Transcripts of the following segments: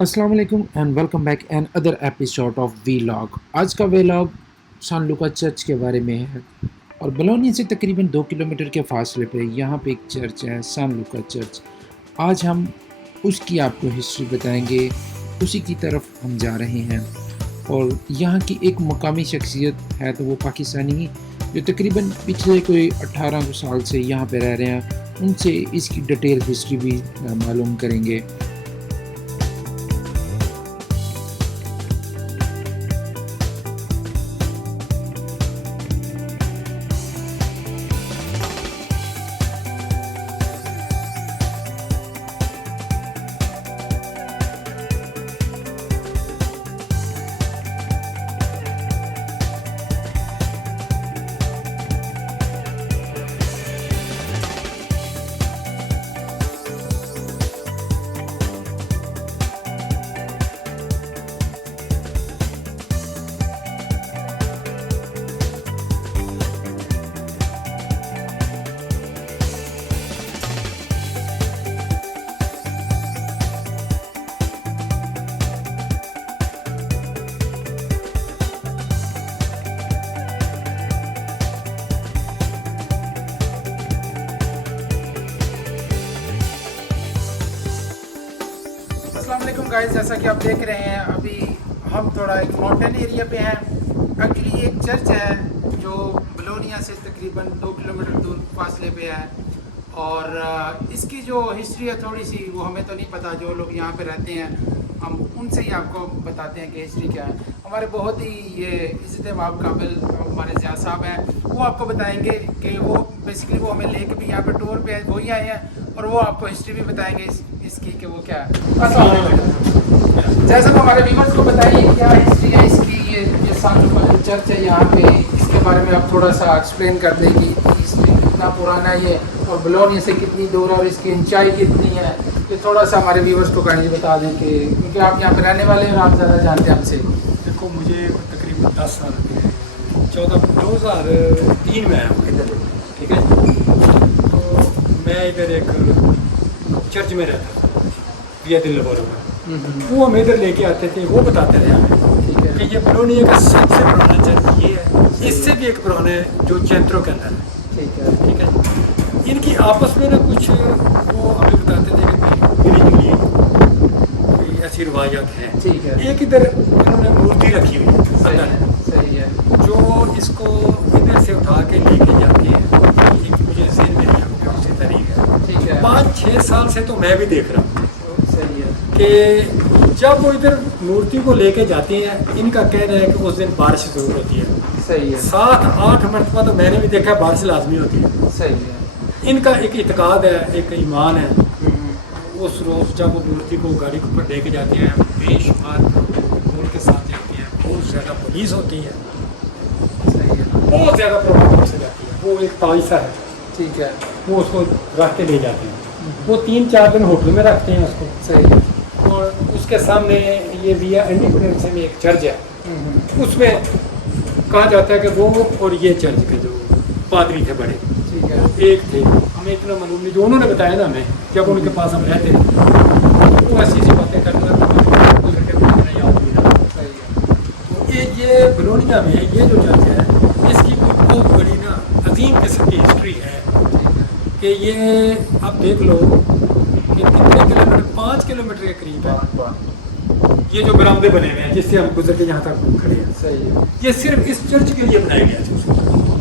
السلام علیکم and welcome back another episode of vlog. آج کا وی لاگ سان لوکا چرچ کے بارے میں ہے اور بلونیا سے تقریباً 2 کلومیٹر کے فاصلے پہ یہاں پہ ایک چرچ ہے سان لوکا چرچ. آج ہم اس کی آپ کو ہسٹری بتائیں گے، اسی کی طرف ہم جا رہے ہیں. اور یہاں کی ایک مقامی شخصیت ہے تو وہ پاکستانی ہی جو تقریباً پچھلے کوئی 18 سال سے یہاں پہ رہ رہے ہیں، ان سے اس کی ڈیٹیل ہسٹری بھی معلوم کریں گے. السلام علیکم گائز، جیسا کہ آپ دیکھ رہے ہیں ابھی ہم تھوڑا ایک ماؤنٹین ایریا پہ ہیں. ایکچولی ایک چرچ ہے جو بلونیا سے تقریباً 2 کلومیٹر دور فاصلے پہ ہے، اور اس کی جو ہسٹری ہے تھوڑی سی وہ ہمیں تو نہیں پتہ. جو لوگ یہاں پہ رہتے ہیں ہم ان سے ہی آپ کو بتاتے ہیں کہ ہسٹری کیا ہے. ہمارے بہت ہی یہ عزت مآب قابل ہمارے زیاد صاحب ہیں، وہ آپ کو بتائیں گے کہ وہ بیسیکلی وہ ہمیں لے کے بھی یہاں پہ ٹور پہ وہی آئے ہیں، اور وہ آپ کو ہسٹری بھی بتائیں گے اس کی کہ وہ کیا ہے. السلام علیکم. جیسا کہ ہمارے ویورز کو بتائیے کیا ہسٹری ہے اس کی. یہ سان لوکا جو چرچ ہے یہاں پہ، اس کے بارے میں آپ تھوڑا سا ایکسپلین کر دیں کہ اس میں کتنا پرانا ہے یہ، اور بلونیا سے کتنی دور ہے، اور اس کی اونچائی کتنی ہے. یہ تھوڑا سا ہمارے ویورز کو کائنڈلی بتا دیں کہ کیونکہ آپ یہاں پہ رہنے والے ہیں اور آپ زیادہ جانتے ہیں ہم سے. دیکھو مجھے تقریباً 10 سال ہو گئے، 2003 میں آیا ہوں ادھر. ٹھیک ہے، تو میں ادھر ایک چرچ میں رہتا تھا ویا دل لبورو میں. وہ ہمیں ادھر لے کے آتے تھے، وہ بتاتے رہے ہمیں کہ یہ بلونیا کا سب سے پرانا چرچ یہ ہے. اس سے بھی ایک پرانا ہے جو چینترو کے اندر ہے. ٹھیک ہے، ان کی آپس میں نا کچھ وہ ہمیں بتاتے تھے کہ ملی جلی کوئی ایسی روایات ہیں. ٹھیک ہے، ایک ادھر انہوں نے مورتی رکھی ہوئی ہے صحیح ہے. جو اس کو ادھر سے اٹھا کے لے کے جاتے ہیں. ایک مجھے ذہن میں نہیں آ اسی طریقے ہے. ٹھیک ہے، 5-6 سال سے تو میں بھی دیکھ رہا ہوں صحیح ہے. کہ جب وہ ادھر مورتی کو لے کے جاتے ہیں، ان کا کہنا ہے کہ اس دن بارش ضرور ہوتی ہے. صحیح ہے، 7-8 مرتبہ تو میں نے بھی دیکھا بارش لازمی ہوتی ہے. صحیح ہے. ان کا ایک اعتقاد ہے، ایک ایمان ہے. اس روز جب وہ مورتی کو گاڑی کے اوپر لے کے جاتے ہیں، بے شمار گول کے ساتھ جاتے ہیں، بہت زیادہ پولیس ہوتی ہے، صحیح ہے. بہت زیادہ پرابلم سے جاتی ہے. وہ ایک تائسا ہے، ٹھیک ہے، وہ اس کو رکھ کے لے جاتے ہیں. وہ 3-4 دن ہوٹل میں رکھتے ہیں اس کو. صحیح ہے. اور اس کے سامنے یہ ویا انڈیپینڈنس میں ایک چرچ ہے، اس میں کہا جاتا ہے کہ وہ اور یہ چرچ کے جو پادری تھے بڑے ٹھیک ہے، ایک تھے. ہمیں اتنا معلوم نہیں، جو انہوں نے بتایا نا ہمیں جب ان کے پاس ہم رہتے تھے، وہ ایسی باتیں کرنا گزر کے اتنا یاد نہیں رہا. صحیح ہے. تو یہ بلونیا میں یہ جو چرچ ہے، اس کی کوئی بہت بڑی نا عظیم قسم کی ہسٹری ہے کہ یہ آپ دیکھ لو کہ کتنے کلومیٹر، 5 کلومیٹر کے قریب ہے. یہ جو برآمدے بنے ہوئے ہیں جس سے ہم گزر کے یہاں تک کھڑے ہیں، صحیح ہے. یہ صرف اس چرچ کے لیے بنایا گیا تھا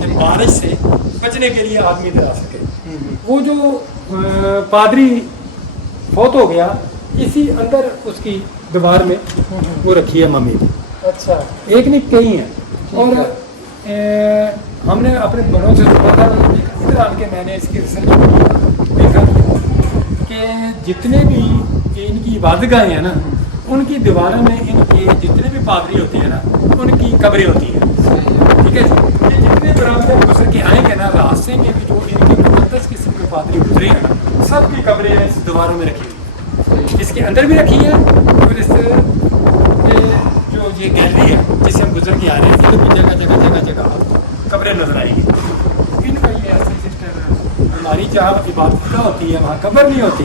کہ بارش سے بچنے کے لیے آدمی ادھر آ سکے. وہ جو پادری فوت ہو گیا، اسی اندر اس کی دیوار میں وہ رکھی ہے ممی. اچھا، ایک نہیں کئی ہیں. اور ہم نے اپنے بڑوں سے ادھر آ کے میں نے اس کی ریسرچ دیکھا کہ جتنے بھی ان کی عبادت گاہیں ہیں نا، ان کی دیواروں میں ان کے جتنے بھی پادری ہوتے ہیں نا، ان کی قبریں ہوتی ہیں. ٹھیک ہے، یہ جتنے برامدے گزر کے آئیں گے نا، راستے میں بھی جو ان کے مقدس قسم کے پادری گزرے ہیں نا، سب کی قبریں اس دیواروں میں رکھی ہوئی. اس کے اندر بھی رکھی ہے، اور اس جو یہ گیلری ہے جس سے ہم گزر کے آ رہے ہیں، ادھر بھی جگہ جگہ جگہ جگہ قبریں نظر آئیں گی. ان کا یہ ایسا سسٹم ہے. ہماری جہاں عبادت ہوتی ہے وہاں قبر نہیں ہوتی.